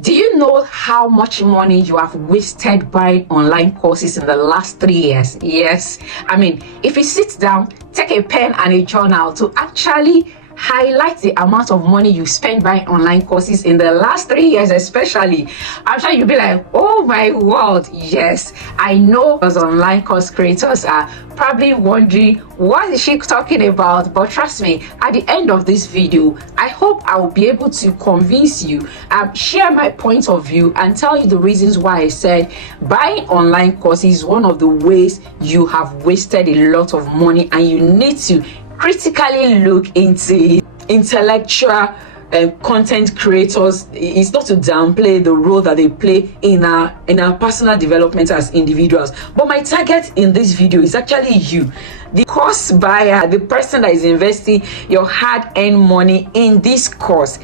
Do you know how much money you have wasted buying online courses in the last 3 years? Yes. I mean, if you sit down, take a pen and a journal to actually highlight the amount of money you spend buying online courses in the last 3 years, especially, I'm sure you'll be like, oh my word, yes. I know those online course creators are probably wondering, what is she talking about? But trust me, at the end of this video, I hope I will be able to convince you, share my point of view, and tell you the reasons why I said buying online courses is one of the ways you have wasted a lot of money, and you need to critically look into intellectual content creators. It's not to downplay the role that they play in our personal development as individuals, but my target in this video is actually you, the course buyer, the person that is investing your hard-earned money in this course.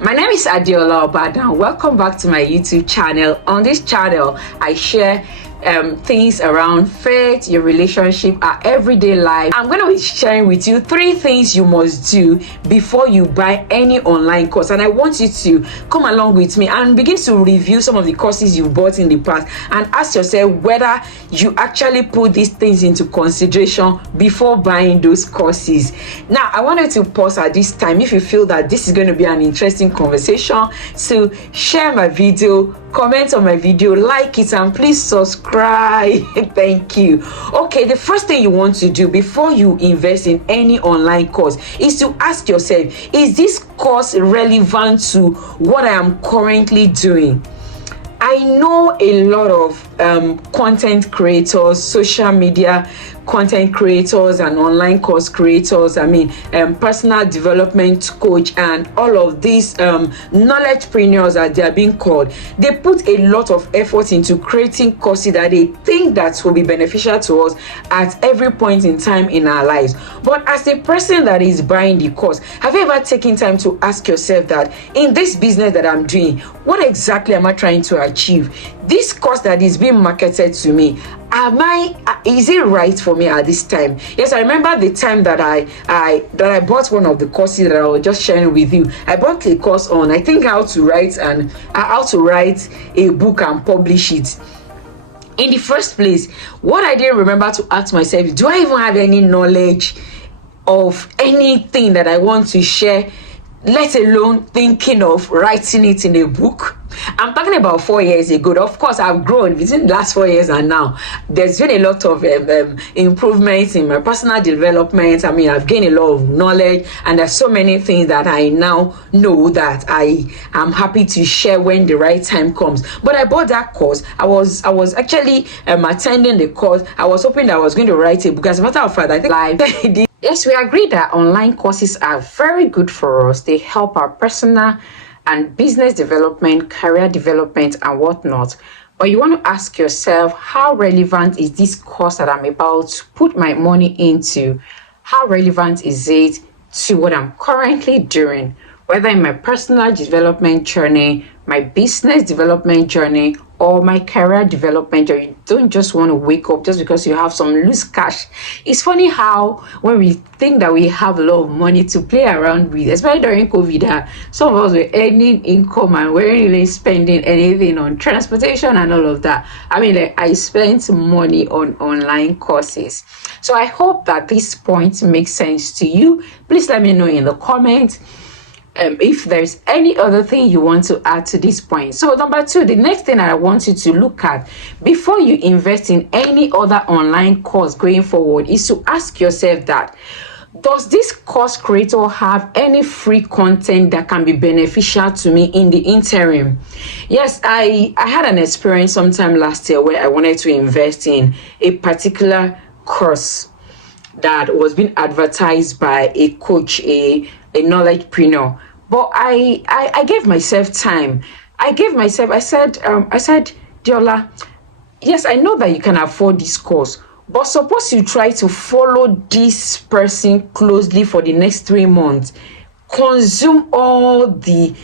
My name is Adeola Obadan. Welcome back to my YouTube channel. On this channel, I share things around faith, your relationship, our everyday life. I'm going to be sharing with you 3 things you must do before you buy any online course, and I want you to come along with me and begin to review some of the courses you bought in the past and ask yourself whether you actually put these things into consideration before buying those courses. Now, I wanted to pause at this time. If you feel that this is going to be an interesting conversation, so share my video, comment on my video, like it, and please subscribe. Thank you. Okay, the first thing you want to do before you invest in any online course is to ask yourself, is this course relevant to what I am currently doing? I know a lot of content creators, social media content creators, and online course creators. I mean, personal development coach, and all of these knowledgepreneurs, as they are being called. They put a lot of effort into creating courses that they think that will be beneficial to us at every point in time in our lives. But as a person that is buying the course, have you ever taken time to ask yourself that in this business that I'm doing, what exactly am I trying to achieve? This course that is being marketed to me, is it right for me at this time? Yes, I remember the time that I bought one of the courses that I was just sharing with you. I bought a course on, I think, how to write a book and publish it. In the first place, what I didn't remember to ask myself, do I even have any knowledge of anything that I want to share, let alone thinking of writing it in a book? I'm talking about 4 years ago. Of course, I've grown between the last 4 years and now. There's been a lot of improvements in my personal development. I mean, I've gained a lot of knowledge, and there's so many things that I now know that I am happy to share when the right time comes. But I bought that course. I was actually attending the course. I was hoping that I was going to write a book. As a matter of fact, I think yes, we agree that online courses are very good for us. They help our personal and business development, career development, and whatnot. But you want to ask yourself, how relevant is this course that I'm about to put my money into? How relevant is it to what I'm currently doing, whether in my personal development journey, my business development journey, or my career development journey? You don't just want to wake up just because you have some loose cash. It's funny how when we think that we have a lot of money to play around with, especially during COVID, some of us were earning income and weren't really spending anything on transportation and all of that. I mean, like, I spent money on online courses. So I hope that this point makes sense to you. Please let me know in the comments if there's any other thing you want to add to this point. So number 2, the next thing I want you to look at before you invest in any other online course going forward is to ask yourself that, does this course creator have any free content that can be beneficial to me in the interim? Yes, I had an experience sometime last year where I wanted to invest in a particular course that was being advertised by a coach, a knowledgepreneur. But I gave myself time. I said, Diola, yes, I know that you can afford this course, but suppose you try to follow this person closely for the next 3 months. Consume all the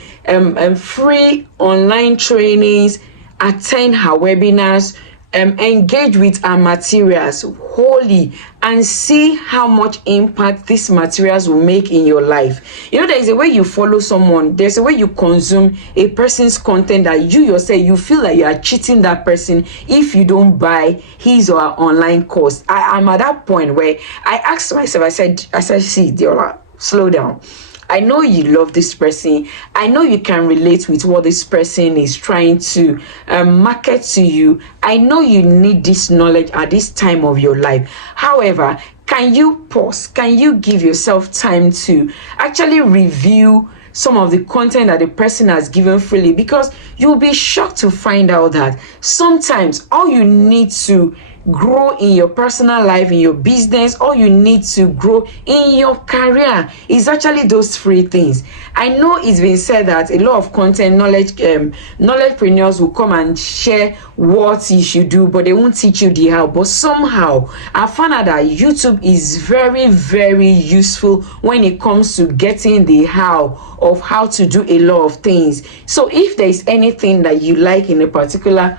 free online trainings, attend her webinars, engage with our materials wholly and see how much impact these materials will make in your life. You know, there is a way you follow someone, there's a way you consume a person's content that you yourself, you feel like you are cheating that person if you don't buy his or her online course. I'm at that point where I asked myself, I said, see, Deola, slow down. I know you love this person. I know you can relate with what this person is trying to market to you. I know you need this knowledge at this time of your life. However, can you pause? Can you give yourself time to actually review some of the content that the person has given freely? Because you'll be shocked to find out that sometimes all you need to grow in your personal life, in your business, all you need to grow in your career is actually those free things. I know it's been said that a lot of content knowledgepreneurs will come and share what you should do, but they won't teach you the how. But somehow I found out that YouTube is very, very useful when it comes to getting the how of how to do a lot of things. So if there is anything that you like in a particular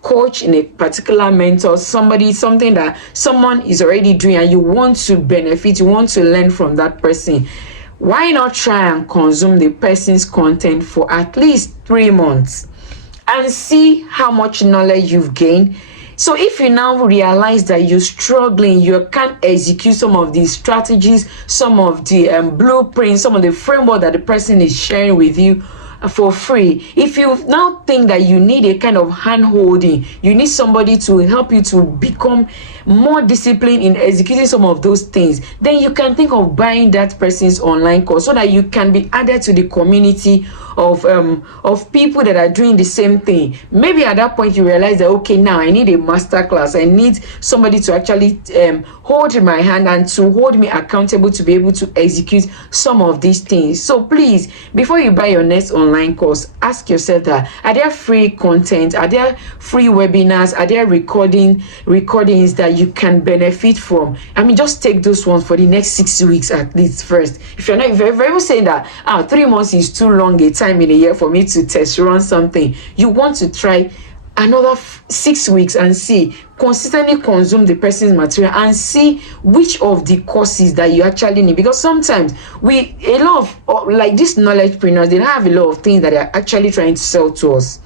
coach, in a particular mentor, something that someone is already doing and you want to benefit, you want to learn from that person, why not try and consume the person's content for at least 3 months and see how much knowledge you've gained? So if you now realize that you're struggling, you can't execute some of these strategies, some of the blueprints, some of the framework that the person is sharing with you for free, if you now think that you need a kind of hand holding, you need somebody to help you to become more disciplined in executing some of those things, then you can think of buying that person's online course so that you can be added to the community of people that are doing the same thing. Maybe at that point you realize that, okay, now I need a master class, I need somebody to actually hold my hand and to hold me accountable to be able to execute some of these things. So please, before you buy your next online course, ask yourself that, are there free content, are there free webinars, are there recordings that you can benefit from? I mean, just take those ones for the next 6 weeks at least first. If you're very saying that 3 months is too long a time in a year for me to test run something, you want to try another 6 weeks and see, consistently consume the person's material and see which of the courses that you actually need. Because sometimes a lot of like these knowledgepreneurs, they have a lot of things that they're actually trying to sell to us.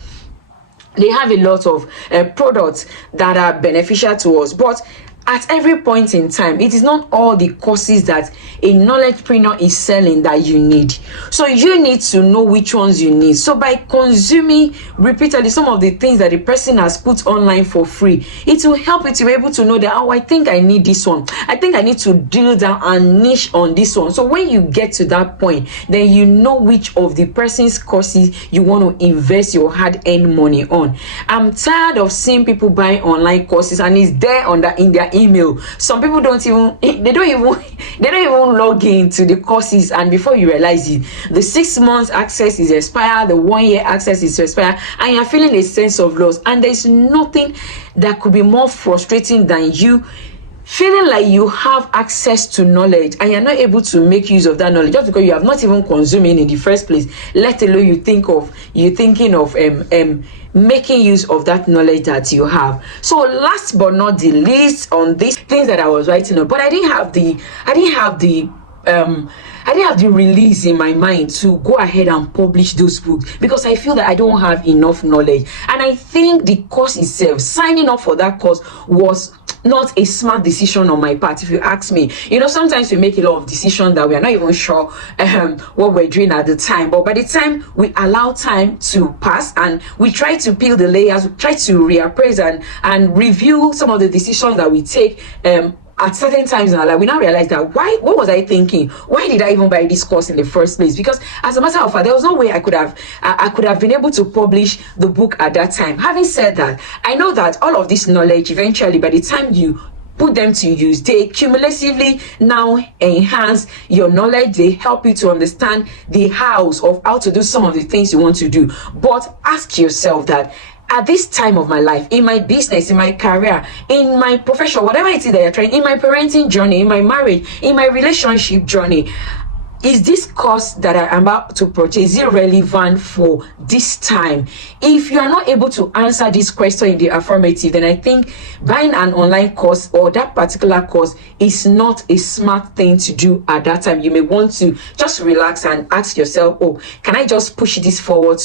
They have a lot of products that are beneficial to us, but at every point in time, it is not all the courses that a knowledgepreneur is selling that you need. So you need to know which ones you need. So by consuming repeatedly some of the things that the person has put online for free, it will help you to be able to know that, I think I need this one. I think I need to drill down and niche on this one. So when you get to that point, then you know which of the person's courses you want to invest your hard-earned money on. I'm tired of seeing people buying online courses and it's there in their email. Some people don't even log into the courses, and before you realize it, the 6 months access is expired, the 1 year access is expired, and you're feeling a sense of loss. And there's nothing that could be more frustrating than you feeling like you have access to knowledge and you're not able to make use of that knowledge just because you have not even consumed it in the first place, let alone you're thinking of making use of that knowledge that you have. So last but not the least, on these things that I was writing on, but I didn't have the release in my mind to go ahead and publish those books because I feel that I don't have enough knowledge. And I think the course itself, signing up for that course, was not a smart decision on my part, if you ask me. Sometimes we make a lot of decisions that we are not even sure what we're doing at the time, but by the time we allow time to pass and we try to peel the layers, we try to reappraise and review some of the decisions that we take at certain times in our life, we now realize that what was I thinking? Why did I even buy this course in the first place? Because as a matter of fact, there was no way I could have been able to publish the book at that time. Having said that, I know that all of this knowledge, eventually, by the time you put them to use, they cumulatively now enhance your knowledge. They help you to understand the hows of how to do some of the things you want to do. But ask yourself that, at this time of my life, in my business, in my career, in my profession, whatever it is that you're trying, in my parenting journey, in my marriage, in my relationship journey, is this course that I am about to purchase, is it relevant for this time? If you are not able to answer this question in the affirmative, then I think buying an online course or that particular course is not a smart thing to do at that time. You may want to just relax and ask yourself, oh, can I just push this forward?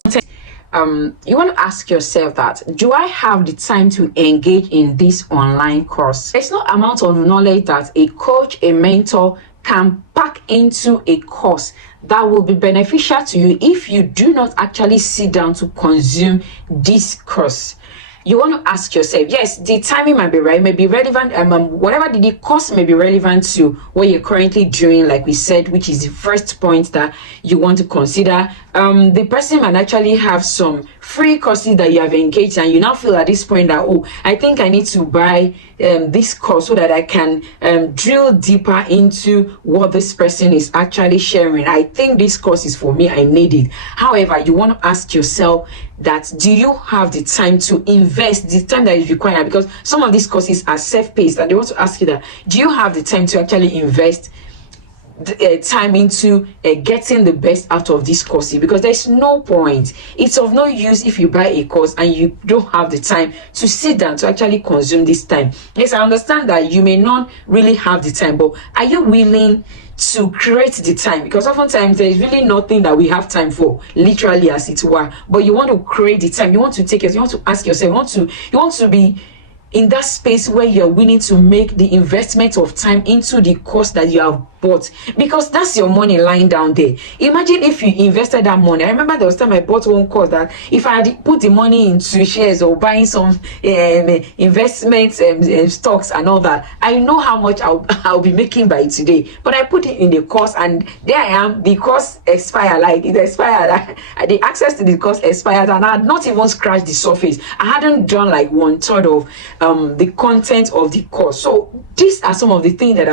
You want to ask yourself that, do I have the time to engage in this online course? There's no amount of knowledge that a coach, a mentor can pack into a course that will be beneficial to you if you do not actually sit down to consume this course. You want to ask yourself, yes, the timing might be right, may be relevant, whatever the course may be relevant to what you're currently doing, like we said, which is the first point that you want to consider. The person might actually have some free courses that you have engaged, and you now feel at this point that, oh, I think I need to buy this course so that I can drill deeper into what this person is actually sharing. I think this course is for me, I need it. However, you want to ask yourself that, do you have the time to invest the time that is required? Because some of these courses are self-paced, and they want to ask you that, do you have the time to actually invest time into getting the best out of these courses? Because there's no point, it's of no use if you buy a course and you don't have the time to sit down to actually consume this time. Yes, I understand that you may not really have the time, but are you willing to create the time? Because oftentimes there is really nothing that we have time for, literally, as it were, but you want to create the time, you want to take it, you want to ask yourself, you want to be in that space where you're willing to make the investment of time into the course that you have bought, because that's your money lying down there. Imagine if you invested that money. I remember there was time I bought one course that if I had put the money into shares or buying some investments stocks and all that, I know how much I'll be making by today. But I put it in the course, and there I am, the course expired, like it expired. The access to the course expired, and I had not even scratched the surface. I hadn't done like 1/3 of the content of the course. So these are some of the things that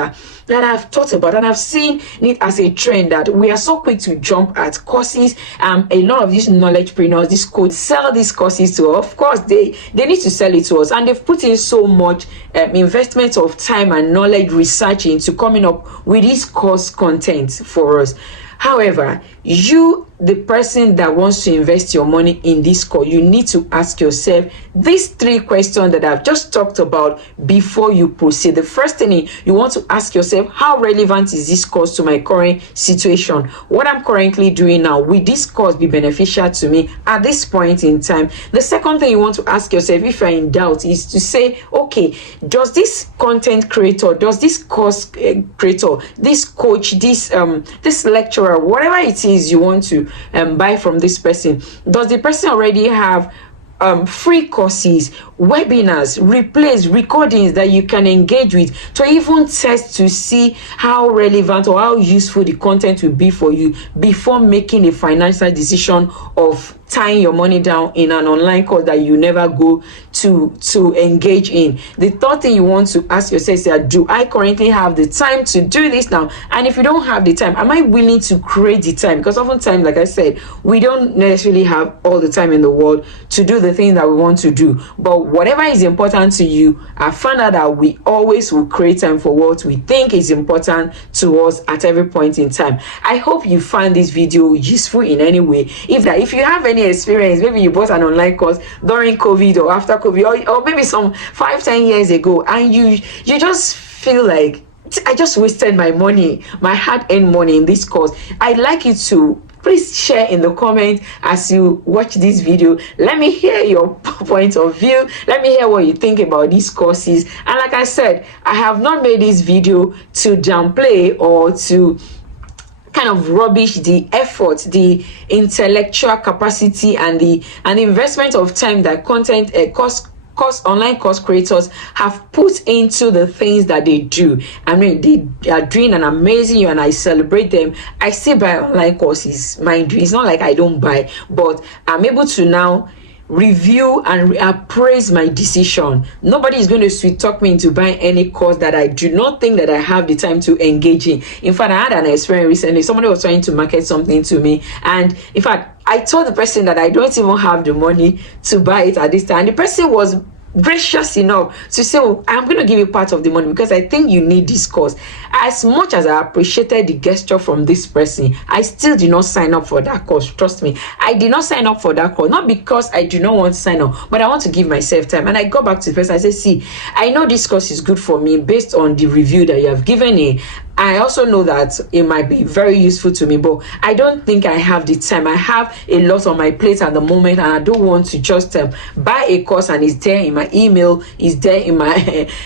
I've thought about, and I've seen it as a trend that we are so quick to jump at courses. A lot of these knowledgepreneurs, these coaches, sell these courses to us. Of course, they need to sell it to us, and they've put in so much investment of time and knowledge, research into coming up with this course content for us. However, you, the person that wants to invest your money in this course, you need to ask yourself these 3 questions that I've just talked about before you proceed. The first thing you want to ask yourself, how relevant is this course to my current situation? What I'm currently doing now, will this course be beneficial to me at this point in time? The second thing you want to ask yourself, if you're in doubt, is to say, okay, does this content creator, does this course creator, this coach, this lecturer, whatever it is you want to buy from this person, does the person already have free courses, webinars, replays, recordings that you can engage with to even test to see how relevant or how useful the content will be for you before making a financial decision of tying your money down in an online course that you never go to engage in? The third thing you want to ask yourself is, do I currently have the time to do this now? And if you don't have the time, am I willing to create the time? Because oftentimes, like I said, we don't necessarily have all the time in the world to do the things that we want to do. But whatever is important to you, I found out that we always will create time for what we think is important to us at every point in time. I hope you find this video useful in any way. If you have any experience, maybe you bought an online course during COVID or after COVID, or maybe some 5-10 years ago, and you just feel like, I just wasted my money, my hard-earned money in this course, I'd like you to please share in the comment as you watch this video. Let me hear your point of view. Let me hear what you think about these courses. And like I said, I have not made this video to downplay or to kind of rubbish the effort, the intellectual capacity, and the investment of time that online course creators have put into the things that they do. I mean, they are doing an amazing job, and I celebrate them. I still buy online courses, mind you. It's not like I don't buy, but I'm able to now review and appraise my decision. Nobody is going to sweet talk me into buying any course that I do not think that I have the time to engage in. In fact, I had an experience recently. Somebody was trying to market something to me, and in fact, I told the person that I don't even have the money to buy it at this time. And the person was gracious enough to say, oh, I'm going to give you part of the money because I think you need this course. As much as I appreciated the gesture from this person, I still did not sign up for that course. Trust me, I did not sign up for that course, not because I do not want to sign up, but I want to give myself time. And I got back to the person. I said, see, I know this course is good for me based on the review that you have given it. I also know that it might be very useful to me, but I don't think I have the time. I have a lot on my plate at the moment, and I don't want to just buy a course and it's there in my email, it's there in my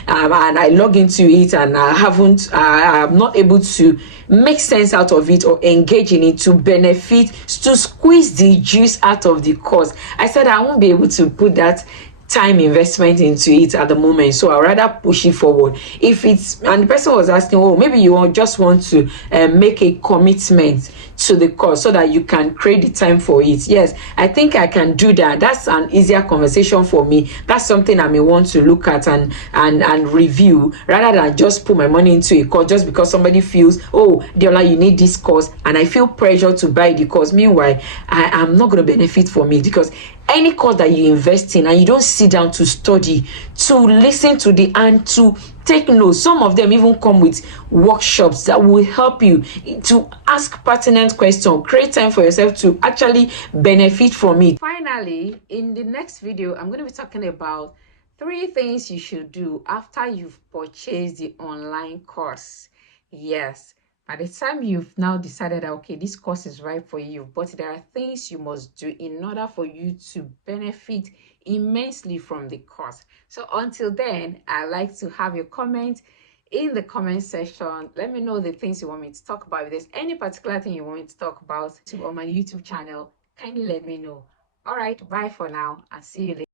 and I log into it, and I'm not able to make sense out of it or engage in it to benefit, to squeeze the juice out of the course. I said I won't be able to put that time investment into it at the moment, so I'd rather push it forward. If it's, and the person was asking, oh, maybe you just want to make a commitment to the course so that you can create the time for it. Yes, I think I can do that. That's an easier conversation for me. That's something I may want to look at and review, rather than just put my money into a course just because somebody feels, oh, Deola, you need this course, and I feel pressure to buy the course. Meanwhile, I am not going to benefit from it, because any course that you invest in and you don't sit down to study, to listen to and to take notes, some of them even come with workshops that will help you to ask pertinent questions, create time for yourself to actually benefit from it. Finally, in the next video, I'm going to be talking about 3 things you should do after you've purchased the online course. Yes, by the time you've now decided that, okay, this course is right for you, but there are things you must do in order for you to benefit immensely from the course. So until then, I like to have your comment in the comment section. Let me know the things you want me to talk about. If there's any particular thing you want me to talk about on my YouTube channel, kindly let me know. All right, bye for now, and see you later.